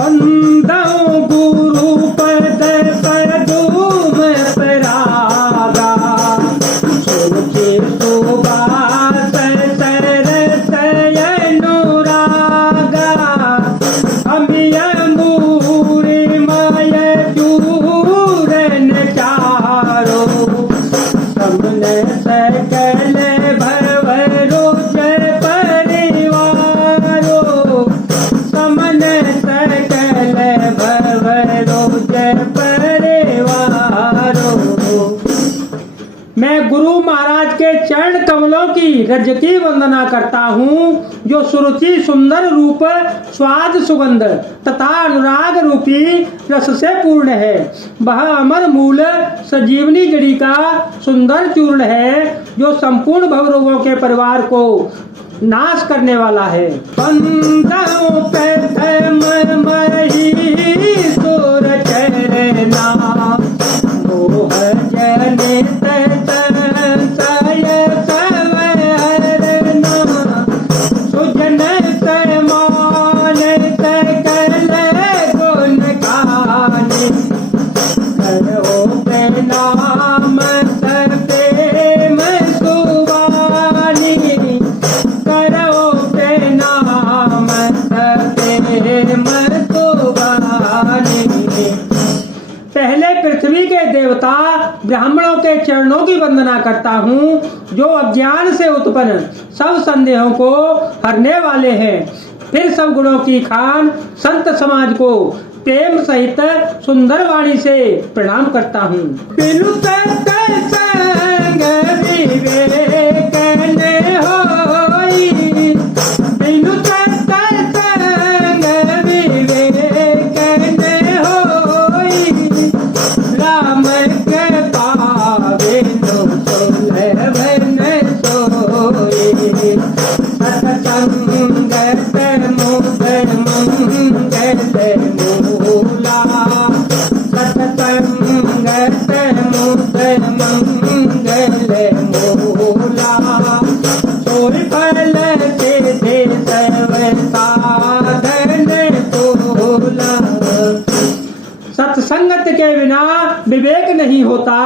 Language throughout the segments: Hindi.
बंदों गुरु पद पदूम परागा, सोचे सुबास सरस अनुरागा, अमिय मूरी मय चूरन चारो, समन सकल भवरो जय परिवारो, समन सकल भवरो जय परिवारो। मैं गुरु महाराज के चरण कमलों की रज की वंदना करता हूँ, जो सुरुचि सुंदर रूप स्वाद सुगंध तथा अनुराग रूपी रस से पूर्ण है। वह अमर मूल सजीवनी जड़ी का सुंदर चूर्ण है, जो संपूर्ण भवरोगों के परिवार को नाश करने वाला है। बंदों पे धर्म मही सुर चरना, मोह जनित संशय सवरना, सुजन समान सकल गुण गाने, करो प्रणाम सप्रेम सुबानी, करो प्रणाम सप्रेम सुबानी। पहले पृथ्वी के देवता ब्राह्मणों के चरणों की वंदना करता हूँ, जो अज्ञान से उत्पन्न सब संदेहों को हरने वाले हैं। फिर सब गुणों की खान संत समाज को प्रेम सहित सुंदर वाणी से प्रणाम करता हूँ। बिनु संग विवेक न होई, बिनु संग विवेक न होई, राम कृपा बिनु सुलभ न सोई, सत्संगत मुद मंगल मूला, सत्संगत मुद मंगल मूला, सोई फल से दे सर्व साधन तोला। सत्संगत के बिना विवेक नहीं होता,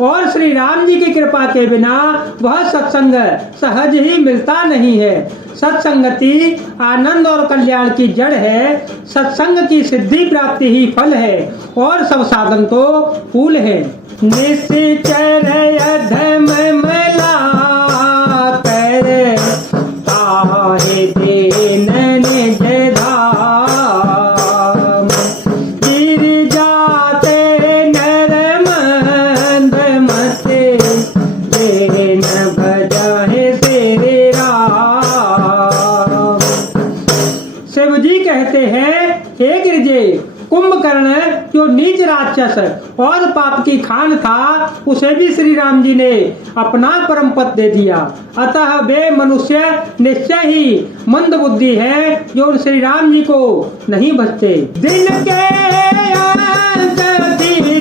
और श्री राम जी की कृपा के बिना वह सत्संग सहज ही मिलता नहीं है। सत्संगति आनंद और कल्याण की जड़ है। सत्संग की सिद्धि प्राप्ति ही फल है, और सब साधन तो फूल है। निश्चर अधम मला कर, ताहे दीन निज धाम, गिर जाते नर मंद मते, जे न भजाए श्री राम। शिव जी कहते हैं, हे गिरजे, कुंभकर्ण जो नीच राक्षस और पाप की खान था, उसे भी श्री राम जी ने अपना परम पद दे दिया। अतः वे मनुष्य निश्चय ही मंद बुद्धि है, जो श्री राम जी को नहीं भजते। दिन के अंत तेरी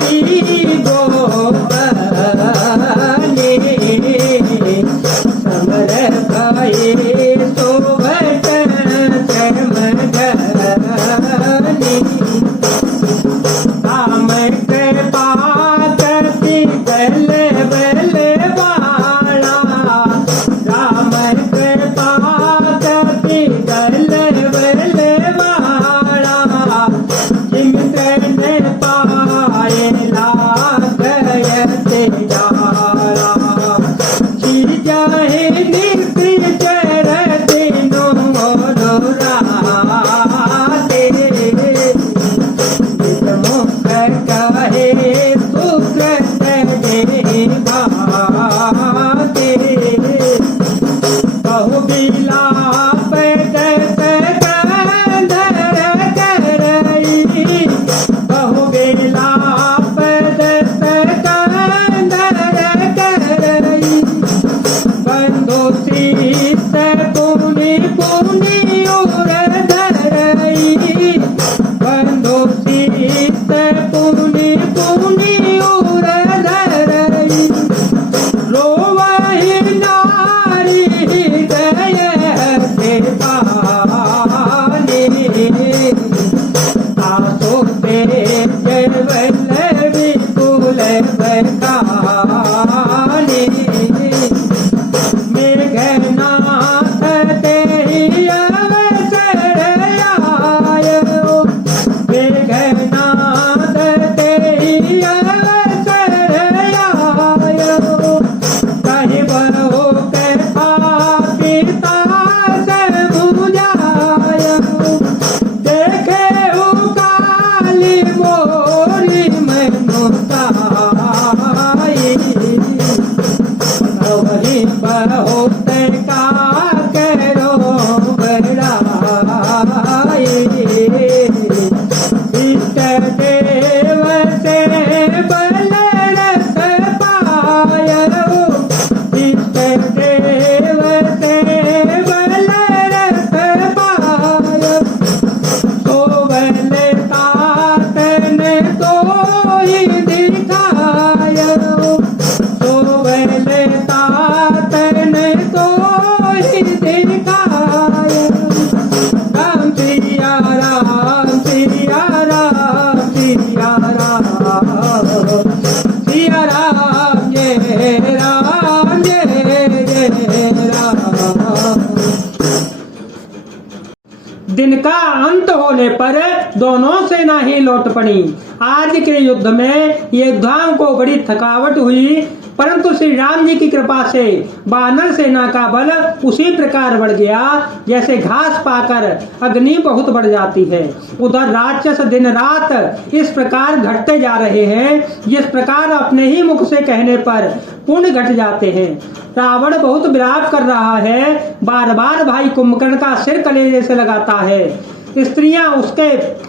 गोपने, समर भये शोभत श्रमधनी, राम कृपा करती बल बल वाला, राम कृपा करती बल बल वाला, जिम दोनों सेना ही लौट पड़ी। आज के युद्ध में योद्धाओं को बड़ी थकावट हुई, परंतु श्री राम जी की कृपा से वानर सेना का बल उसी प्रकार बढ़ गया जैसे घास पाकर अग्नि बहुत बढ़ जाती है। उधर राक्षस दिन रात इस प्रकार घटते जा रहे हैं जिस प्रकार अपने ही मुख से कहने पर पुण्य घट जाते हैं। रावण बहुत विलाप कर रहा है, बार बार भाई कुंभकर्ण का सिर कलेजे से लगाता है। स्त्रियां उसके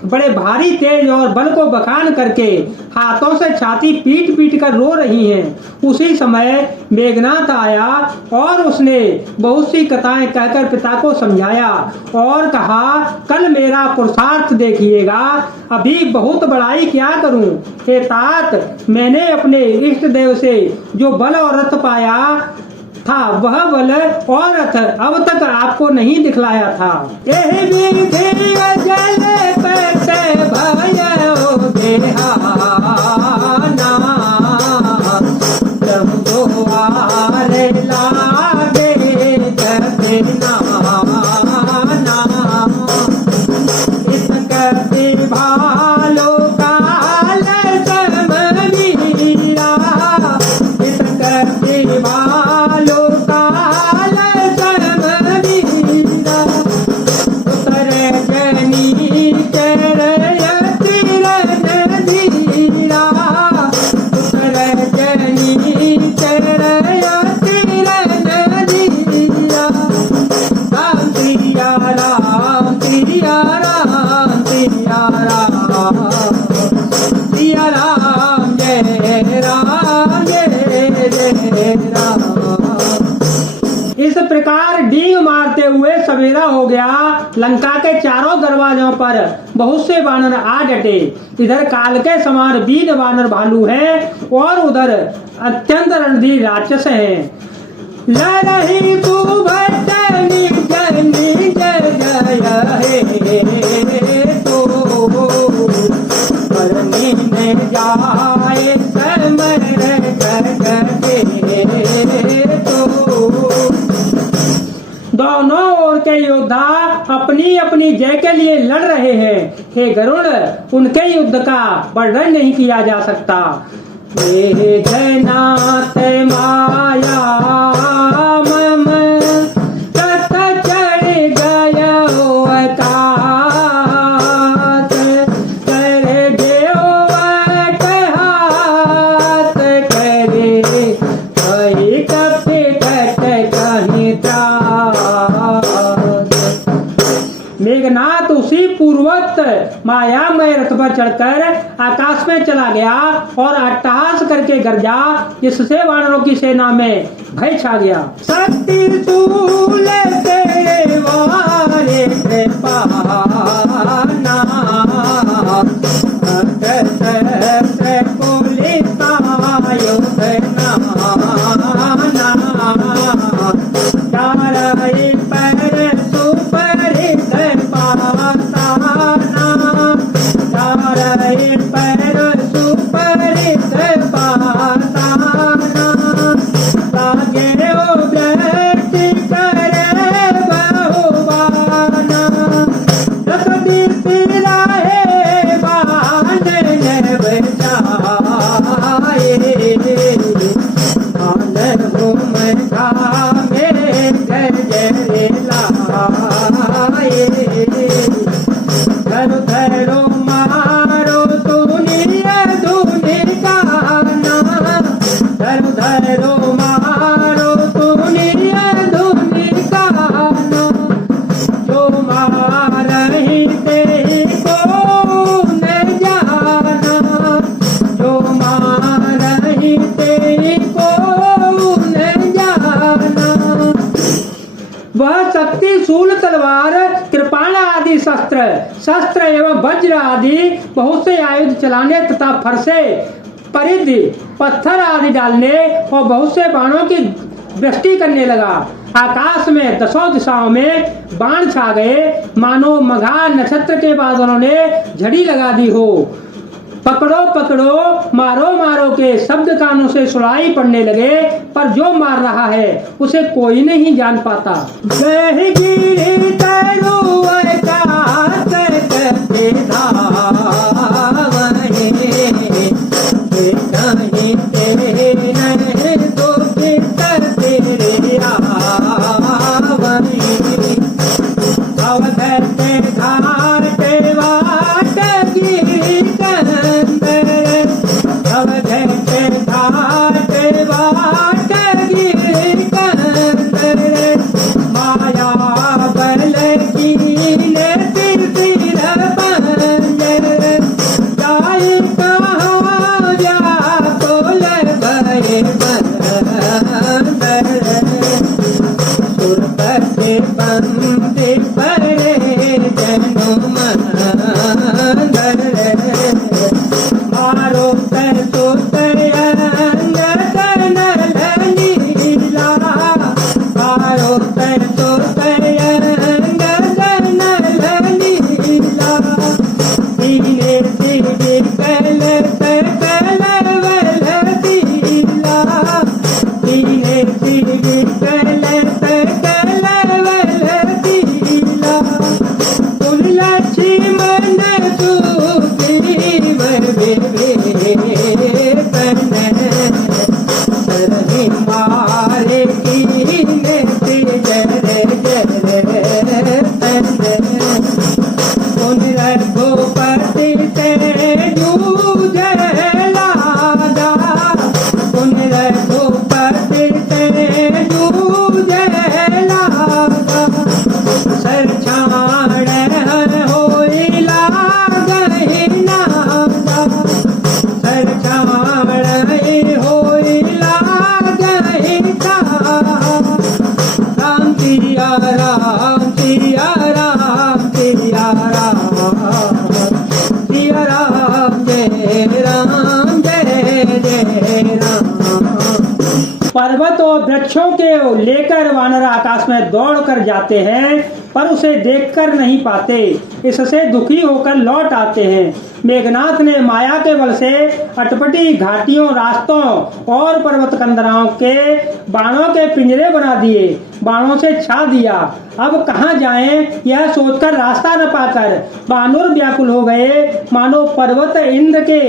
बड़े भारी तेज और बल को बखान करके हाथों से छाती पीट पीट कर रो रही हैं। उसी समय मेघनाथ आया और उसने बहुत सी कथाएं कहकर पिता को समझाया और कहा, कल मेरा पुरुषार्थ देखिएगा, अभी बहुत बड़ाई क्या करूं। हे तात, मैंने अपने इष्ट देव से जो बल और रथ पाया था वह बल और रथ अब तक आपको नहीं दिखलाया था। इस प्रकार डींग मारते हुए सवेरा हो गया। लंका के चारों दरवाजों पर बहुत से वानर आ डटे। इधर काल के समान वीर वानर भालू हैं और उधर अत्यंत रणधीर राक्षस हैं। लड़ही तू भटनी जनी जय तो करनी में जाए समर दोनों ओर के योद्धा अपनी अपनी जय के लिए लड़ रहे हैं। हे गरुड़, उनके युद्ध का वर्णन नहीं किया जा सकता। हे जयनाथ माया मम तत चढ़ गया आकाश, कर देओ हाथ करे कही कपि कट कहीं मेघनाथ उसी पूर्वत मायामय रथ पर चढ़कर आकाश में चला गया और अट्टहास करके गरजा, जिससे वानरों की सेना में भय छा गया। शक्ति शूल तेरे वारे कृपाना शूल तलवार कृपाण आदि शस्त्र एवं वज्र आदि बहुत से आयुध चलाने तथा फरसे परिधि पत्थर आदि डालने और बहुत से बाणों की वृष्टि करने लगा। आकाश में दसों दिशाओं में बाण छा गए, मानो मघा नक्षत्र के बादलों ने झड़ी लगा दी हो। पकड़ो पकड़ो मारो मारो के शब्द कानों से सुनाई पड़ने लगे, पर जो मार रहा है उसे कोई नहीं जान पाता। के धावहि कहीं तेरे नहीं तो चित तेरे आवहि अवध के घाट बाट गिरी कंदर अवध के घाट बाट गिरी कंदर माया बल की ने सिर पंजर जाय कहाँ व्याकुल भय बंदर सुरपति बंदे परे जनु मंदर मारो तो अंग तनल नीला मारो तो अंग तनल नीला दीने दीदी कल वल दीला दीने दीदी कल वल दीला तुल लक्ष्मण सुग्रीव विभीषण सरहि मारे कीने जर जर उन रघुपति से जूझ लागा उन रघुपति से जूझ लागा सर छाड़ होई लागहि नागा सर छाड़ होई लागहि राम सिया राम सिया राम सिया राम सिया राम जय राम। पर्वत और वृक्षों के लेकर वानर आकाश में दौड़ कर जाते हैं पर उसे देखकर नहीं पाते, इससे दुखी होकर लौट आते हैं। मेघनाथ ने माया के बल से अटपटी घाटियों, रास्तों और पर्वत कंदराओं के बाणों के पिंजरे बना दिए, बाणों से छा दिया। अब कहाँ जाएं यह सोचकर रास्ता न पाकर बानर व्याकुल हो गए, मानो पर्वत इंद्र के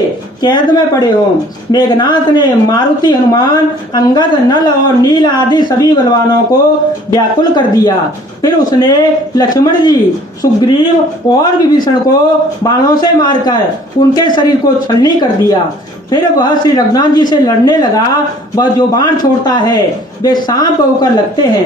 कैद में पड़े हों। मेघनाथ ने मारुति, हनुमान, अंगद, नल और नील आदि सभी बलवानों को व्याकुल कर दिया। फिर उसने लक्ष्मण जी, सुग्रीव और विभीषण को बाणों से मारकर उनके शरीर को छलनी कर दिया। फिर वह श्री रघुनाथ जी से लड़ने लगा। वह जो बाण छोड़ता है वे सांप होकर लगते हैं।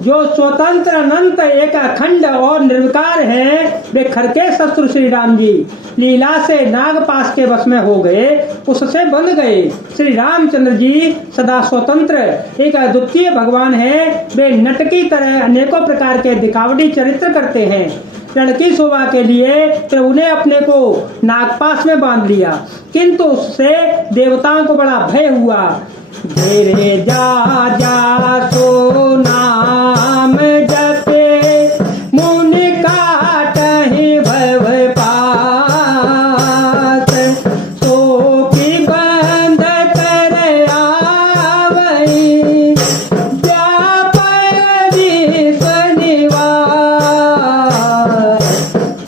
जो स्वतंत्र अनंत एक अखंड और निर्विकार है, वे खरके शत्रु श्री राम जी लीला से नागपाश के वश में हो गए, उससे बंध गए। श्री रामचंद्र जी सदा स्वतंत्र एक अद्वितीय भगवान है। वे नट की तरह अनेकों प्रकार के दिखावटी चरित्र करते हैं। लड़की शोभा के लिए प्रभु ने अपने को नागपाश में बांध लिया, किंतु उससे देवताओं को बड़ा भय हुआ। घेरे जा जा सो नाम जपे मुनि काटहि भव पास, सो की बंद कर आवई व्यापय विश्व निवास।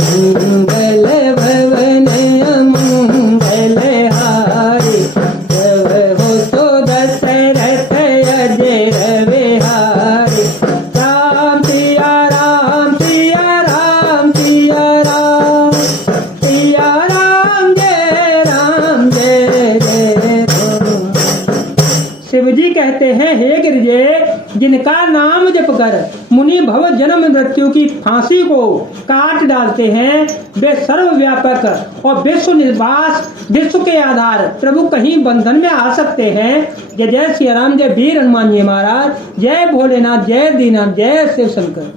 मंगल भवन अमंगल हारी, जब हो तो दशरथ अजर विहारी। जिनका नाम जप कर मुनि भव जन्म मृत्यु की फांसी को काट डालते हैं, वे सर्वव्यापक और विश्व निवास, विश्व के आधार प्रभु कहीं बंधन में आ सकते हैं। जय जय श्री राम, जय वीर हनुमान जी महाराज, जय भोलेनाथ, जय दीनानाथ, जय शिव शंकर।